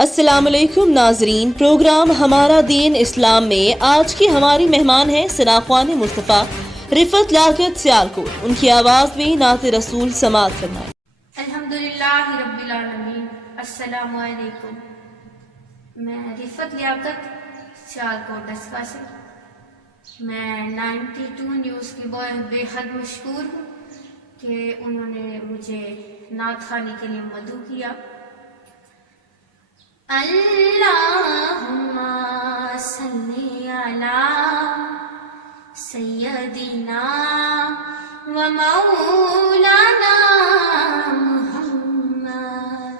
अस्सलामुअलैकुम नाजरीन, प्रोग्राम हमारा दीन इस्लाम में आज की हमारी मेहमान हैं सना ख्वान मुस्तफ़ा रिफत लाकित सियालकोट। उनकी आवाज़ में नात रसूल समात फरमाएं। अल्हम्दुलिल्लाह रब्बिल आलमीन। अस्सलामु अलैकुम। मैं रिफत लियाकत सियालकोट 10 से। मैं 92 न्यूज़ की बेहद मशहूर हूँ कि उन्होंने मुझे नात खाने के लिए मदऊ किया। अल्लाहुम्मा सल्ली अला सय्यदिना व मौलाना मुहम्मद।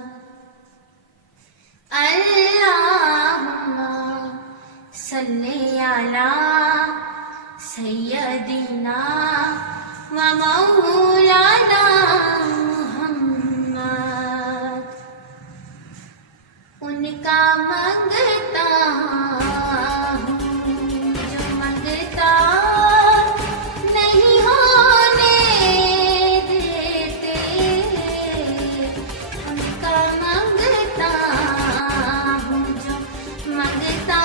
अल्लाहुम्मा सल्ली अला सय्यदिना व मौलाना मुहम्मद। उनका मंगता हूँ जो मंगता नहीं होने देते। उनका मंगता हूँ जो मंगता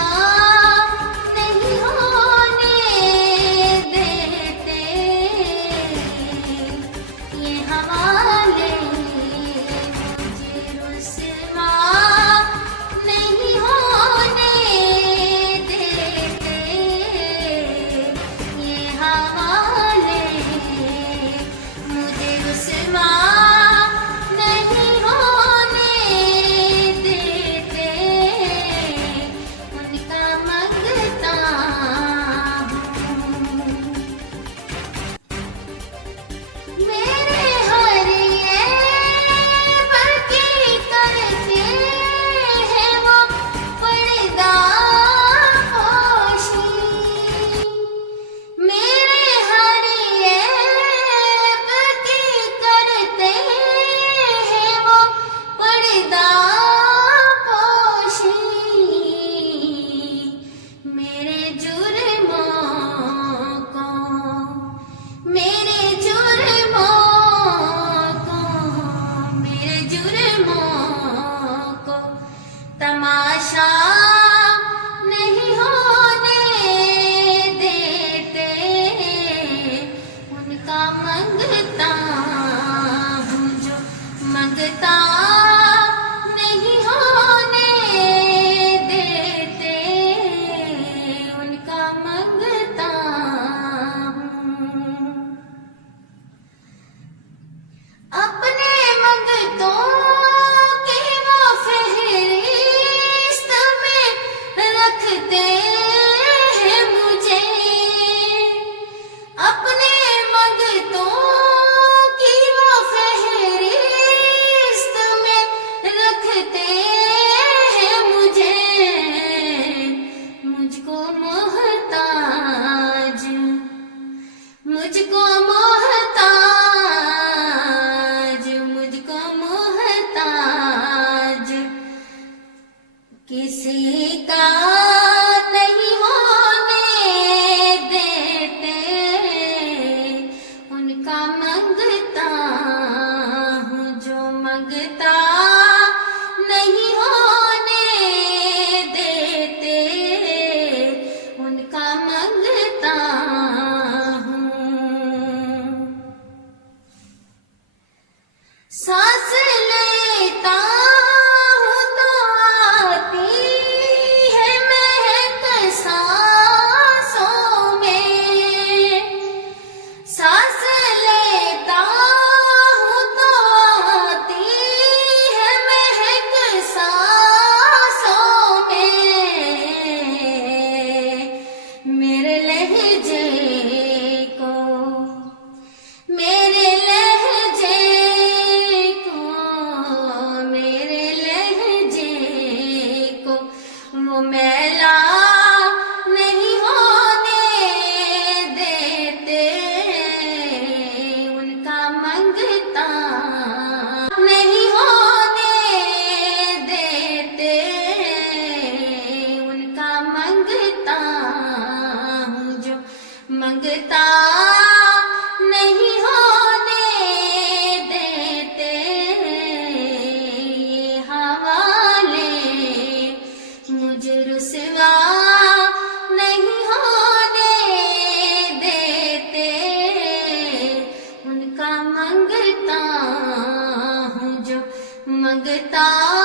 नहीं होने देते। ये हवाले मुझे रुस्वा नहीं होने देते। ये हवाले मुझे रुस्वा नहीं होने देते। उनका मंगता हूँ मेरे हर ऐब की करते हैं वो पर्दा पोशी। मेरे हर ऐब की करते हैं वो पर्दा पोशी। मेरे जुर्मों को मेरे जुर्मों को मेरे जुर्मों को तमाशा नहीं होने देते। उनका मंगता हूँ जो मंगता नहीं होने देते। उनका मंगता हूँ अपने मंगतों की वो फहरिस्त में रखते हैं मुझे। अपने मंगतों की वो फहरिस्त में रखते हैं मुझे। मुझको मोहताज मुझको मोहताज मुझको मोहताज किसी का नहीं होने देते। उनका मंगता हूँ जो मंगता नहीं होने देते। उनका मंगता हूँ सांस लेता हूँ तो आती है महक सांसों में। सांस लेता हूँ तो आती है महक सांसों में। मेरे लहजे को मेरे लहजे को मेरे लहजे को वो मैला नहीं होने देते। उनका मंगता नहीं होने देते। उनका मंगता हूँ जो मंगता नहीं होने देते। ये हवाले मंगता